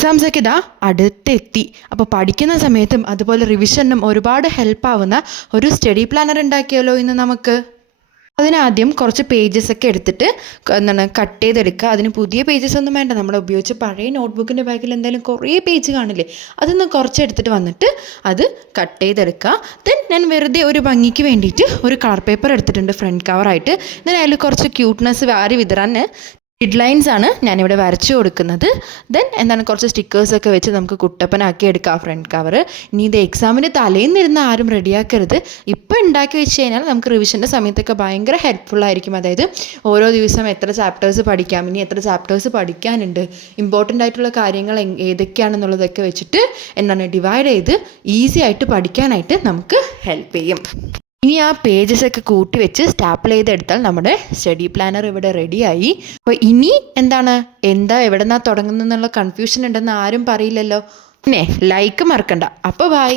എക്സാംസൊക്കെ ഇതാ അടുത്തെത്തി. അപ്പോൾ പഠിക്കുന്ന സമയത്തും അതുപോലെ റിവിഷനും ഒരുപാട് ഹെൽപ്പാവുന്ന ഒരു സ്റ്റഡി പ്ലാനർ ഉണ്ടാക്കിയാലോ ഇന്ന് നമുക്ക്. അതിനാദ്യം കുറച്ച് പേജസൊക്കെ എടുത്തിട്ട് കട്ട് ചെയ്തെടുക്കുക. അതിന് പുതിയ പേജസ് ഒന്നും വേണ്ട, നമ്മൾ ഉപയോഗിച്ച് പഴയ നോട്ട്ബുക്കിൻ്റെ ബാക്കിൽ എന്തായാലും കുറേ പേജ് കാണില്ലേ, അതൊന്ന് കുറച്ച് എടുത്തിട്ട് വന്നിട്ട് അത് കട്ട് ചെയ്തെടുക്കുക. ദെൻ ഞാൻ വെറുതെ ഒരു ഭംഗിക്ക് വേണ്ടിയിട്ട് ഒരു കളർ പേപ്പർ എടുത്തിട്ടുണ്ട് ഫ്രണ്ട് കവറായിട്ട്. ദെൻ അതിൽ കുറച്ച് ക്യൂട്ട്നെസ് വാരി വിതറാൻ ഗ്രിഡ് ആണ് ഞാനിവിടെ വരച്ചു കൊടുക്കുന്നത്. ദെൻ കുറച്ച് സ്റ്റിക്കേഴ്സൊക്കെ വെച്ച് നമുക്ക് കുട്ടപ്പനാക്കി എടുക്കാം ഫ്രണ്ട് കവർ. ഇനി ഇത് എക്സാമിന് തലേന്നിരുന്ന് ആരും റെഡിയാക്കരുത്. ഇപ്പോൾ ഉണ്ടാക്കി വെച്ച് കഴിഞ്ഞാൽ നമുക്ക് റിവിഷൻ്റെ സമയത്തൊക്കെ ഭയങ്കര ഹെൽപ്ഫുള്ളായിരിക്കും. അതായത് ഓരോ ദിവസം എത്ര ചാപ്റ്റേഴ്സ് പഠിക്കാം, ഇനി എത്ര ചാപ്റ്റേഴ്സ് പഠിക്കാനുണ്ട്, ഇമ്പോർട്ടൻ്റ് ആയിട്ടുള്ള കാര്യങ്ങൾ ഏതൊക്കെയാണെന്നുള്ളതൊക്കെ വെച്ചിട്ട് ഡിവൈഡ് ചെയ്ത് ഈസി ആയിട്ട് പഠിക്കാനായിട്ട് നമുക്ക് ഹെൽപ്പ് ചെയ്യും. ഇനി ആ പേജസൊക്കെ കൂട്ടി വെച്ച് സ്റ്റാപ്പിൾ ചെയ്തെടുത്താൽ നമ്മുടെ സ്റ്റഡി പ്ലാനർ ഇവിടെ റെഡിയായി. അപ്പോൾ ഇനി എവിടെ നിന്നാണ് തുടങ്ങുന്നതെന്നുള്ള കൺഫ്യൂഷൻ ഉണ്ടെന്ന് ആരും പറയില്ലല്ലോ. പിന്നെ ലൈക്ക് മറക്കണ്ട. അപ്പോൾ ബൈ.